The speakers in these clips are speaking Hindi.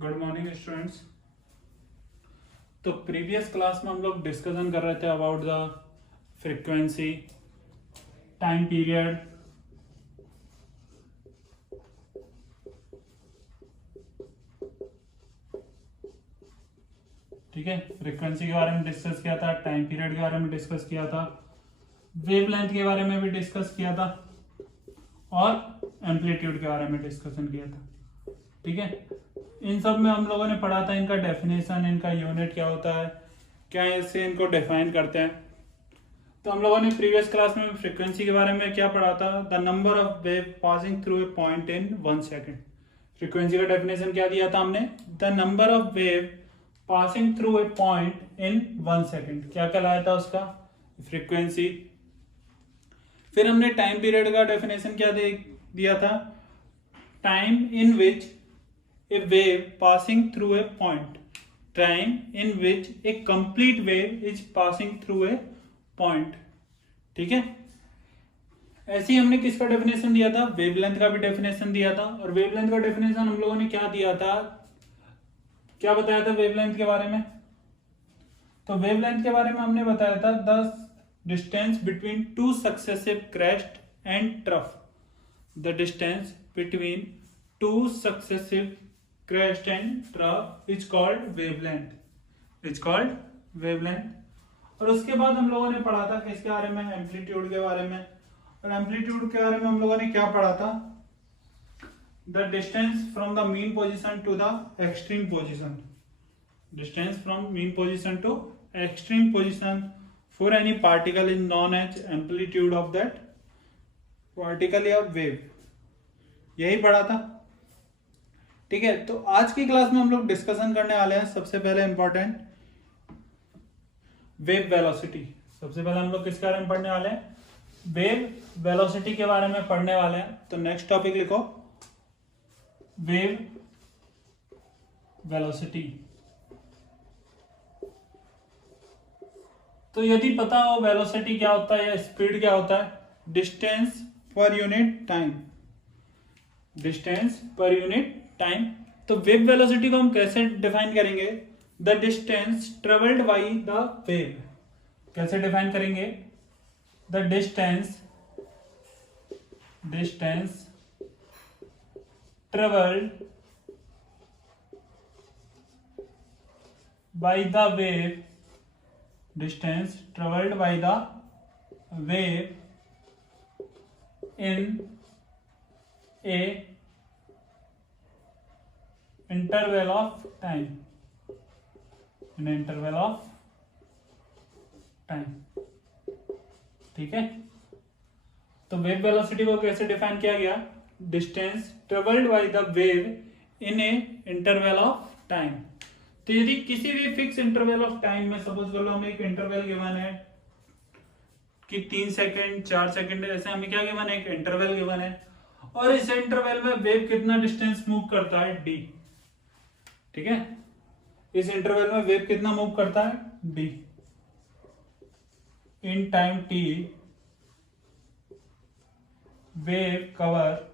Good morning students. तो प्रीवियस क्लास में हम लोग डिस्कशन कर रहे थे about the frequency, time period, ठीक है। फ्रीक्वेंसी के बारे में डिस्कस किया था, टाइम पीरियड के बारे में डिस्कस किया था, वेवलेंथ के बारे में भी डिस्कस किया था और एम्पलीट्यूड के बारे में डिस्कशन किया था, ठीक है। इन सब में हम लोगों ने पढ़ा था इनका डेफिनेशन, इनका यूनिट क्या होता है, क्या इससे इनको डिफाइन करते हैं। तो हम लोगों ने प्रीवियस क्लास में फ्रीक्वेंसी के बारे में क्या पढ़ा था, the number of wave passing through a point in 1 second. Frequency का डेफिनेशन क्या दिया था हमने, the number of wave passing through a point in 1 second, क्या कहलाया था उसका, फ्रीक्वेंसी। फिर हमने टाइम पीरियड का डेफिनेशन क्या दिया था, time in which a wave passing through a point, time in which a complete wave is passing through a point, ठीक है। ऐसे ही हमने किसका डेफिनेशन दिया था, वेवलेंथ का भी डेफिनेशन दिया था। और वेवलेंथ का डेफिनेशन हम लोगों ने क्या दिया था, क्या बताया था वेवलेंथ के बारे में। तो वेवलेंथ के बारे में हमने बताया था the distance between two successive crest and trough, the distance between two successive crest and trough is called wavelength, is called wavelength। और उसके बाद हम लोगों ने पढ़ा था किसके बारे में, एम्पलीट्यूड के बारे में। और एम्पलीट्यूड के बारे में हम लोगों ने क्या पढ़ा था, the distance from the mean position to the extreme position, distance from mean position to extreme position for any particle is known as amplitude of that particle या वेव, यही पढ़ा था, ठीक है। तो आज की क्लास में हम लोग डिस्कशन करने वाले हैं सबसे पहले इंपॉर्टेंट वेव वेलोसिटी। सबसे पहले हम लोग किसके बारे में पढ़ने वाले हैं, वेव वेलोसिटी के बारे में पढ़ने वाले हैं। तो नेक्स्ट टॉपिक लिखो, वेव वेलोसिटी। तो यदि पता हो वेलोसिटी क्या होता है या स्पीड क्या होता है, distance per unit time, distance per unit time. तो वेव वेलोसिटी को हम कैसे डिफाइन करेंगे, the distance travelled by the wave, कैसे डिफाइन करेंगे, the distance travelled by the wave, distance travelled by the wave in A interval of time, in interval of time, ठीक है। तो वेव वेलोसिटी को कैसे डिफाइन किया गया, distance travelled by the wave in A interval of time. तो यदि किसी भी फिक्स इंटरवल ऑफ टाइम में, सपोज कर लो हमें एक इंटरवल गिवन है कि 3 सेकेंड 4 सेकेंड, ऐसे हमें क्या गिवन है, एक इंटरवल गिवन है, और इस इंटरवल में वेव कितना डिस्टेंस मूव करता है, डी, ठीक है। इस इंटरवल में वेव कितना मूव करता है, d. In time t wave cover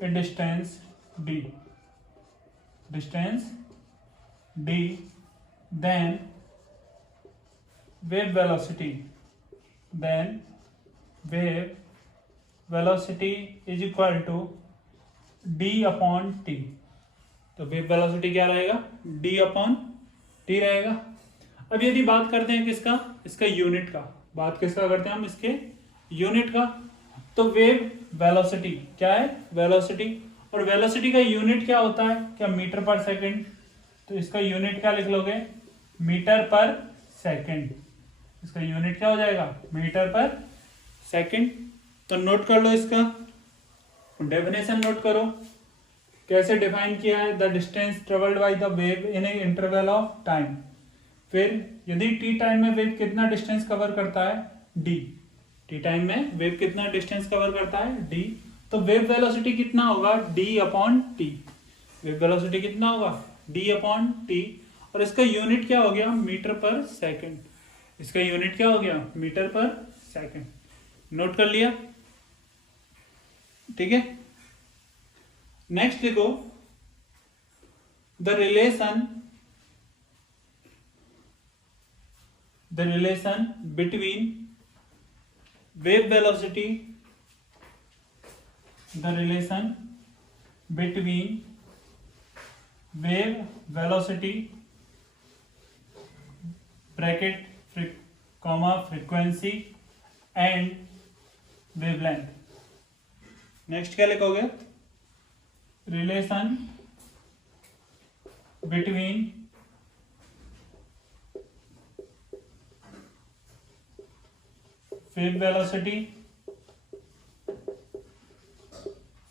a distance d, distance d, then wave velocity, then wave velocity is equal to d upon t. तो वेव वेलोसिटी क्या रहेगा, डी अपॉन टी रहेगा। अब यदि बात करते हैं किसका, इसका यूनिट का, बात किसका करते हैं हम, इसके यूनिट का। तो वेव वेलोसिटी क्या है, वेलोसिटी, और वेलोसिटी का यूनिट क्या होता है, क्या, मीटर पर सेकंड। तो इसका यूनिट क्या लिख लोगे, मीटर पर सेकंड, इसका यूनिट क्या हो जाएगा, मीटर पर सेकंड। तो नोट कर लो, इसका डेफिनेशन नोट करो, कैसे डिफाइन किया है, the distance travelled by the wave in A interval of time. फिर यदि टी टाइम में वेव कितना डिस्टेंस कवर करता है, डी, टी टाइम में वेव कितना डिस्टेंस कवर करता है, डी। तो वेव वेलोसिटी कितना होगा, D upon t, wave velocity कितना होगा, डी अपॉन टी। और इसका यूनिट क्या हो गया, मीटर पर सेकंड, इसका यूनिट क्या हो गया, मीटर पर सेकंड। नोट कर लिया, ठीक है। नेक्स्ट देखो the relation between wave velocity, the relation between wave velocity bracket comma frequency and wavelength. Next क्या लिखोगे? Relation between wave velocity,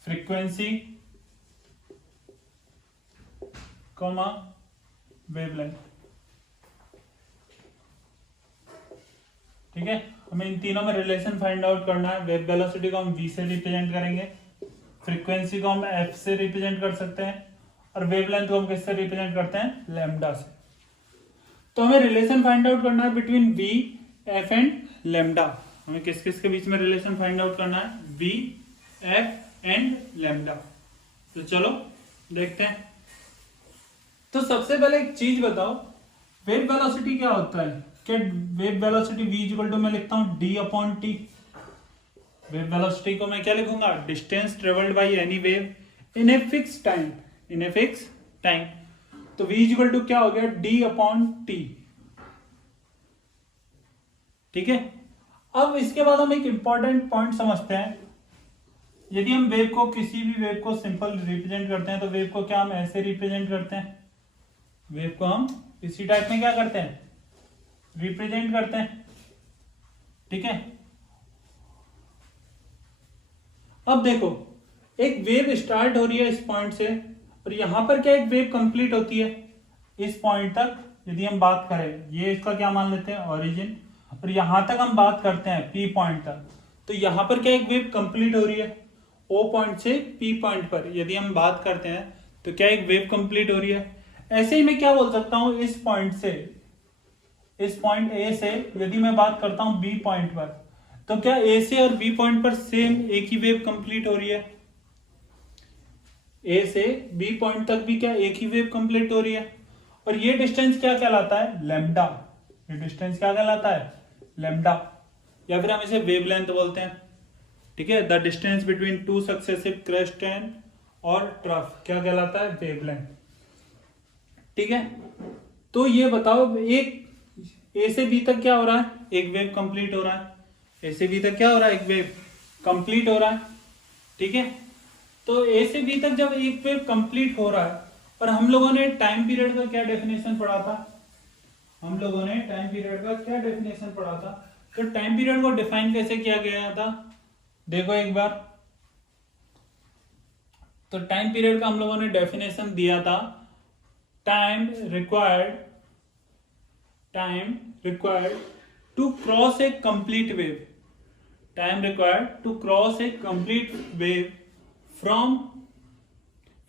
frequency, comma wavelength. ठीक है, हमें इन तीनों में रिलेशन फाइंड आउट करना है। वेव वेलोसिटी को हम v से रिप्रेजेंट करेंगे, फ्रीक्वेंसी को हम f से रिप्रेजेंट कर सकते हैं, और वेवलेंथ को हम किससे रिप्रेजेंट करते हैं? लैम्डा से। तो हमें रिलेशन फाइंड आउट करना है between v, f and lambda. हमें किस किस के बीच में रिलेशन फाइंड आउट करना है? v, f and lambda. तो चलो देखते हैं। तो सबसे पहले एक चीज बताओ, वेव वेलोसिटी क्या होता है? क्या wave velocity v equal to मैं लिखता हूं d upon t. Wave velocity को मैं क्या लिखूंगा? Distance travelled by any wave in a fix time, in a fix time. तो v इक्वल टू क्या हो गया? d upon t. ठीक है, अब इसके बाद हम एक इंपॉर्टेंट पॉइंट समझते हैं। यदि हम वेव को, किसी भी वेव को सिंपल रिप्रेजेंट करते हैं, तो वेव को क्या हम ऐसे रिप्रेजेंट करते हैं? वेव को हम इसी टाइप में क्या करते हैं? रिप्रेजेंट करते हैं। ठीक है, अब देखो, एक वेव स्टार्ट हो रही है इस पॉइंट से, और यहां पर क्या एक वेव कंप्लीट होती है इस पॉइंट तक। यदि हम बात करें, ये इसका क्या मान लेते हैं? ओरिजिन, और यहां तक हम बात करते हैं P पॉइंट तक, तो यहां पर क्या एक वेव कंप्लीट हो रही है O पॉइंट से P पॉइंट पर। यदि हम बात करते हैं तो क्या एक वेव कंप्लीट हो रही है। ऐसे ही मैं क्या बोल सकता हूं, इस पॉइंट से, इस पॉइंट A से यदि मैं बात करता हूं B पॉइंट पर, तो क्या A से और B पॉइंट पर सेम एक ही वेव कंप्लीट हो रही है? A से B पॉइंट तक भी क्या एक ही वेव कंप्लीट हो रही है? और ये डिस्टेंस क्या कहलाता है? लैम्डा। ये डिस्टेंस क्या कहलाता है? लैम्डा, या फिर हम इसे वेवलेंथ बोलते हैं। ठीक है, the distance between two successive crest and और ट्रफ क्या कहलाता है? वेवलेंथ। ठीक है, तो ये बताओ, एक ए से बी तक क्या हो रहा है? एक वेव कंप्लीट हो रहा है। ए से बी तक क्या हो रहा है? एक वेव कंप्लीट हो रहा है। ठीक है, तो ए से बी तक जब एक वेव कंप्लीट हो रहा है, और हम लोगों ने टाइम पीरियड का क्या डेफिनेशन पढ़ा था? हम लोगों ने टाइम पीरियड का क्या डेफिनेशन पढ़ा था? तो टाइम पीरियड को डिफाइन कैसे किया गया था? देखो एक बार, तो टाइम पीरियड का हम लोगों ने डेफिनेशन दिया था, time required to cross a complete wave, time required to cross a complete wave from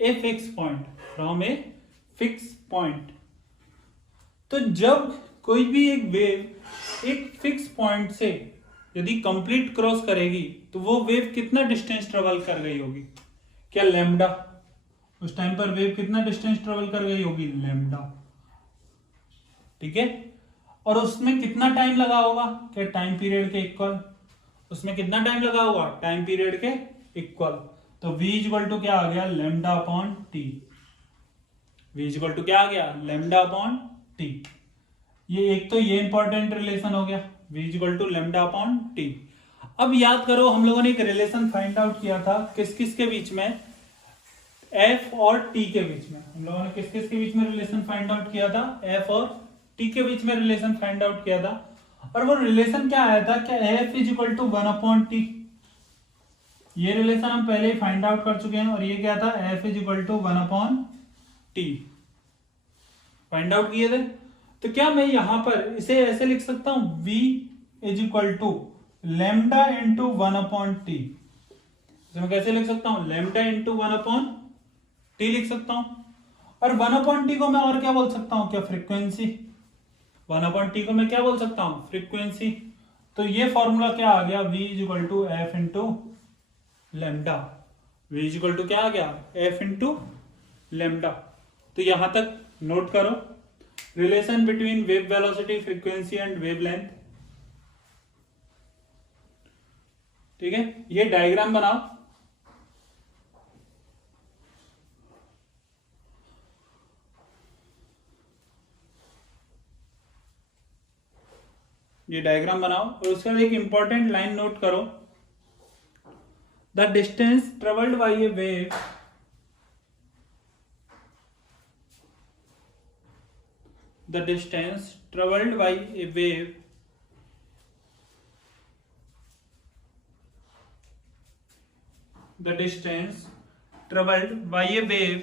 a fix point, from a fix point. तो जब कोई भी एक वेव एक फिक्स पॉइंट से यदि कंप्लीट क्रॉस करेगी, तो वो वेव कितना डिस्टेंस ट्रेवल कर गई होगी? क्या? लैम्डा। उस टाइम पर वेव कितना डिस्टेंस ट्रेवल कर गई होगी? लैम्डा। ठीक है, और उसमें कितना टाइम लगा होगा? क्या? टाइम पीरियड के इक्वल। उसमें कितना टाइम लगा होगा? टाइम पीरियड के इक्वल। तो v इक्वल टू क्या आ गया? Lambda upon t. v equal to क्या आ गया? Lambda upon t. ये एक तो ये इंपॉर्टेंट रिलेशन हो गया, v equal to lambda upon t. अब याद करो, हम लोगों ने एक रिलेशन फाइंड आउट किया था किस किस के बीच में? f और t के बीच में। हम लोगों ने किस किस के बीच में रिलेशन फाइंड आउट किया था? f और t के बीच में रिलेशन फाइंड आउट किया था। और वो रिलेशन क्या आया था? क्या f is equal to 1 upon t. ये रिलेशन हम पहले ही फाइंड आउट कर चुके हैं, और ये क्या था? f is equal to 1 upon t find out किए थे। तो क्या मैं यहां पर इसे ऐसे लिख सकता हूं? v is equal to lambda into 1 upon t. मैं कैसे लिख सकता हूं? लैम्डा इंटू 1 अपॉन टी लिख सकता हूं। और 1 अपॉन टी को मैं और क्या बोल सकता हूं? क्या? फ्रीक्वेंसी। 1 अपॉन टी को मैं क्या बोल सकता हूं? फ्रीक्वेंसी। तो ये फॉर्मूला क्या आ गया? v is equal to f into lambda. v is equal to क्या आ गया? F into lambda. तो यहां तक नोट करो, relation between wave velocity, frequency and wave length. ठीक है, ये डायग्राम बनाओ। ये डायग्राम बनाओ और उसके बाद एक इंपॉर्टेंट लाइन नोट करो, the distance travelled by a wave the distance traveled by a wave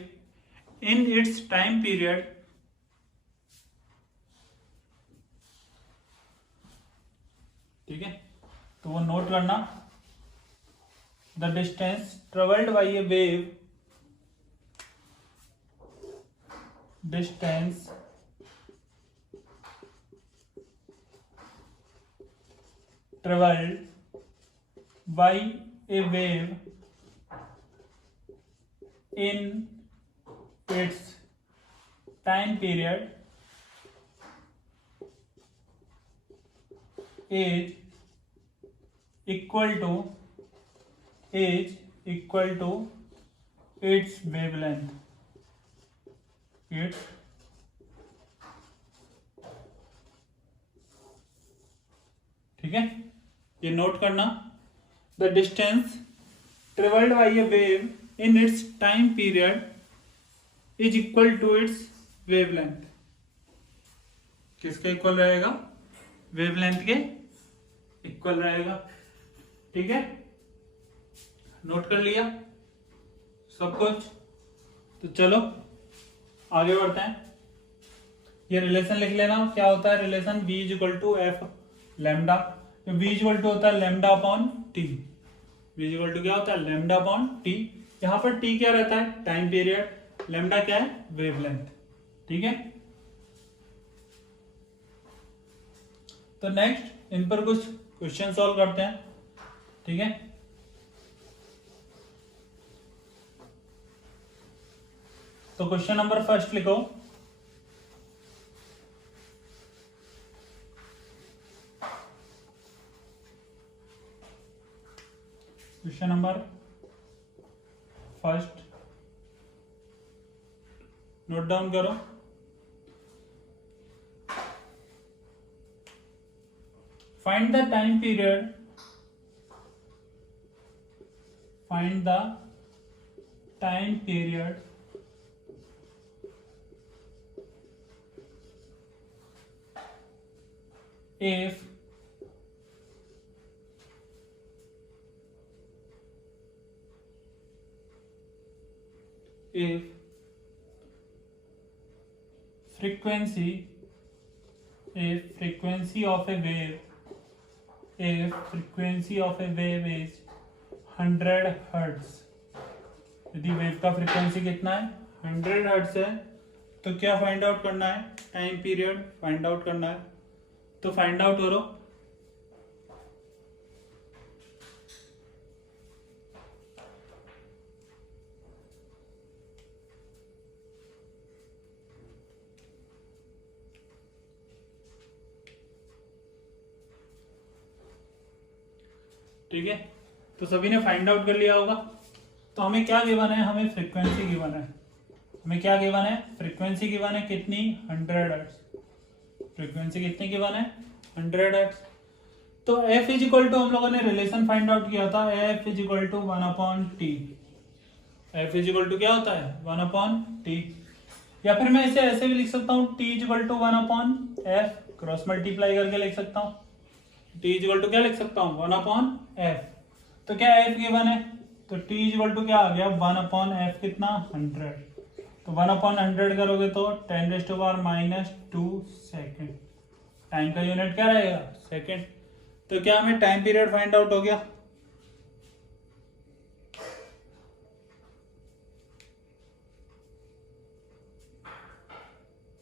in its time period ठीक है, तो वो नोट करना, the distance travelled by a wave, distance traveled by a wave in its time period is equal to its wavelength, its ठीक है, ये नोट करना, the distance travelled by a wave in its time period is equal to its wavelength. किसके इक्वल रहेगा? वेवलेंथ के इक्वल रहेगा। ठीक है, नोट कर लिया सब कुछ? तो चलो आगे बढ़ते हैं। ये रिलेशन लिख लेना, क्या होता है relation, v is equal to f lambda. v is equal to होता है lambda upon t. v is equal to क्या होता है? Lambda upon t. यहां पर t क्या रहता है? Time period. लैम्डा क्या है? वेवलेंथ। ठीक है, तो नेक्स्ट इन पर कुछ क्वेश्चन सॉल्व करते हैं। ठीक है, तो क्वेश्चन नंबर फर्स्ट लिखो, question number first note down करो। Find the time period, find the time period if frequency of a wave, if frequency of a wave is 100 hertz, यदि वेव का फ्रीक्वेंसी कितना है? 100 हर्ट्ज है, तो क्या फाइंड आउट करना है? टाइम पीरियड फाइंड आउट करना है। तो फाइंड आउट करो। ठीक है, तो सभी ने फाइंड आउट कर लिया होगा। तो हमें क्या गिवन है? हमें फ्रीक्वेंसी गिवन है। हमें क्या गिवन है? फ्रीक्वेंसी गिवन है कितनी? 100 हर्ट्ज। फ्रीक्वेंसी कितनी गिवन है? 100 हर्ट्ज। तो f इज इक्वल टू, हम लोगों ने रिलेशन फाइंड आउट किया था, f is equal to 1 upon t. f is equal to क्या होता है? 1 अपॉन टी। या फिर मैं इसे ऐसे भी लिख सकता हूँ, t is equal to 1 upon f, cross multiply करके लिख सकता हूँ। t इज इक्वल टू क्या लिख सकता हूँ? 1 अपॉन f। तो क्या f गिवन है? तो t इज इक्वल टू क्या आ गया? 1 अपॉन f कितना? 100। तो 1 अपॉन 100 करोगे तो 10⁻⁻² सेकेंड। टाइम का यूनिट क्या रहेगा? सेकेंड। तो क्या हमें टाइम पीरियड फाइंड आउट हो गया?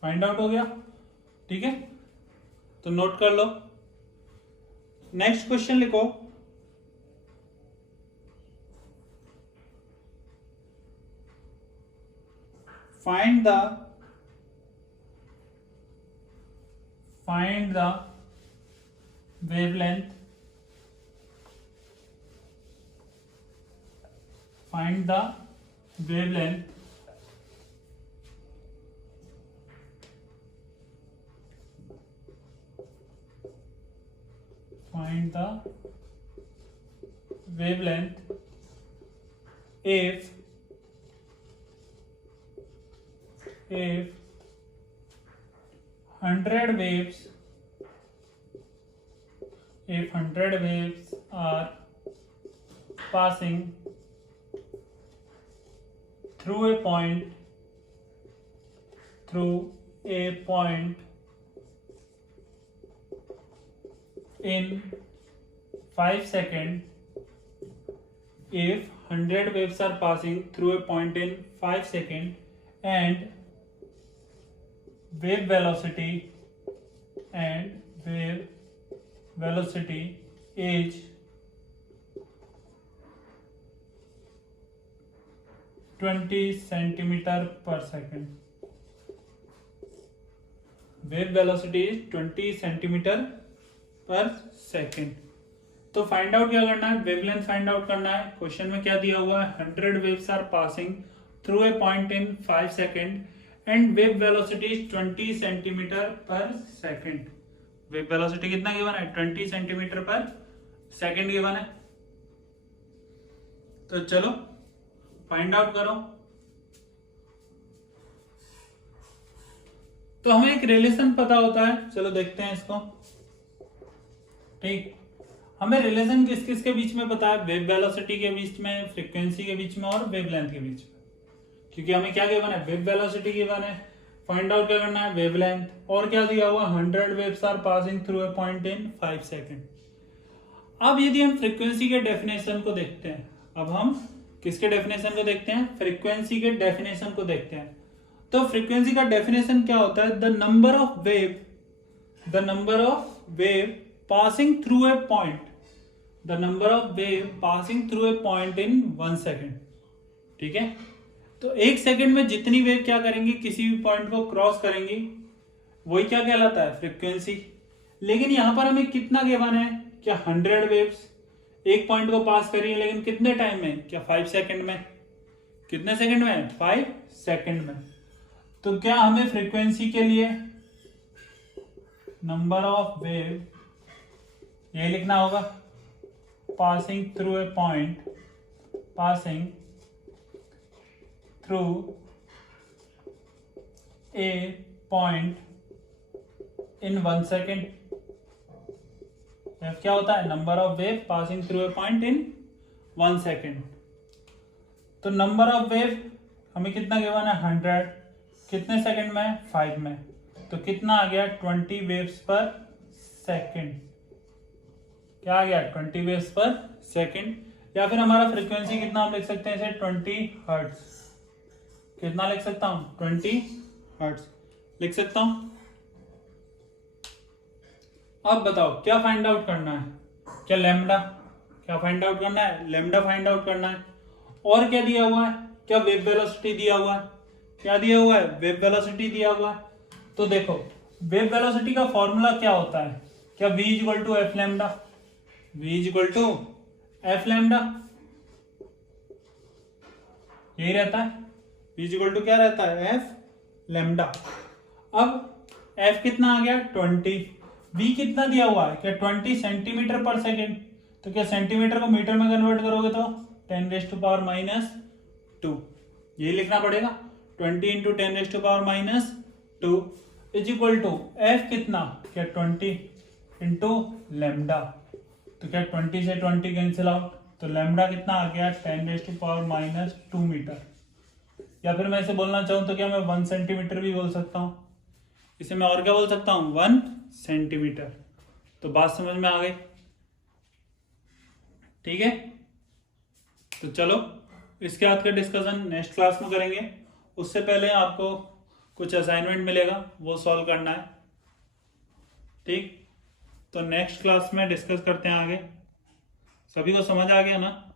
फाइंड आउट हो गया। ठीक है, तो नोट कर लो। नेक्स्ट क्वेश्चन लिखो, find the wavelength find the wavelength find the wavelength if 100 waves are passing through a point in 5 seconds. If 100 waves are passing through a point in 5 seconds and wave velocity is 20 centimeter per second. Wave velocity is 20 centimeter per second. तो फाइंड आउट क्या करना है, वेवलेंथ फाइंड आउट करना है. क्वेश्चन में क्या दिया हुआ है, 100 waves are passing through a point in 5 second and wave velocity is 20 centimetre per second. Wave velocity कितना गिवन है, 20 सेंटीमीटर पर सेकेंड गिवन है. तो चलो फाइंड आउट करो. तो हमें एक रिलेशन पता होता है, चलो देखते हैं इसको. ठीक, हमें रिलेशन किस किस के बीच में पता है, वेव वेलोसिटी के बीच में, फ्रीक्वेंसी के बीच में और वेवलेंथ के बीच में. क्योंकि हमें क्या गिवन है, वेव वेलोसिटी गिवन है. फाइंड आउट क्या करना है, वेवलेंथ. और क्या दिया हुआ, 100 waves are passing through a point in 5 second. अब यदि हम फ्रीक्वेंसी के डेफिनेशन को देखते हैं, अब हम किसके डेफिनेशन को देखते हैं, फ्रीक्वेंसी के डेफिनेशन को देखते हैं. तो फ्रीक्वेंसी का डेफिनेशन क्या होता है, the number of wave passing through a point, the number of wave passing through a point in 1 second. ठीक है, तो 1 सेकेंड में जितनी वेव क्या करेंगी, किसी भी पॉइंट को क्रॉस करेंगी, वही क्या कहलाता है, फ्रीक्वेंसी. लेकिन यहां पर हमें कितना गिवन है, क्या 100 वेव्स एक पॉइंट को पास करिए, लेकिन कितने टाइम में, क्या 5 सेकेंड में. कितने सेकेंड में, 5 सेकेंड में. तो क्या हमें फ्रीक्वेंसी के लिए नंबर ऑफ वेव ये लिखना होगा, passing through a point, passing through a point in 1 second. क्या होता है, number of wave passing through a point in 1 second. तो नंबर ऑफ वेव हमें कितना गिवन है, 100. कितने सेकेंड में, 5 में. तो कितना आ गया, 20 वेव्स पर सेकेंड. क्या आ गया, 20 वेव्स पर सेकेंड. या फिर हमारा फ्रीक्वेंसी कितना हम लिख सकते हैं इसे, 20 हर्ट्ज. कितना लिख सकता हूं, 20 हर्ट्ज लिख सकता हूं. अब बताओ क्या फाइंड आउट करना है, क्या लैम्डा, क्या फाइंड आउट करना है, लैम्डा फाइंड आउट करना है. और क्या दिया हुआ है, क्या वेव वेलोसिटी दिया हुआ है. क्या दिया हुआ है, वेव वेलोसिटी दिया हुआ है. तो देखो वेव वेलोसिटी का फॉर्मूला क्या होता है, क्या v equal to f lambda, v equal to f lambda यही रहता है. v इक्वल टू क्या रहता है, एफ लैम्डा. अब f कितना आ गया, 20. v कितना दिया हुआ है, क्या 20 सेंटीमीटर पर सेकेंड. तो क्या सेंटीमीटर को मीटर में कन्वर्ट करोगे तो 10⁻⁻², यही लिखना पड़ेगा. 20 into 10⁻⁻² is equal to f कितना, क्या 20 इंटू लैम्डा. तो क्या 20 से 20 कैंसिल आउट, तो लैम्डा कितना आ गया, 10⁻⁻² मीटर. या फिर मैं इसे बोलना चाहूं तो क्या मैं 1 सेंटीमीटर भी बोल सकता हूं. इसे मैं और क्या बोल सकता हूं, 1 सेंटीमीटर. तो बात समझ में आ गई. ठीक है, तो चलो इसके बाद का डिस्कशन नेक्स्ट क्लास में करेंगे. उससे पहले आपको कुछ असाइनमेंट मिलेगा, वो सॉल्व करना है. ठीक, तो नेक्स्ट क्लास में डिस्कस करते हैं आगे. सभी को समझ आ गया ना.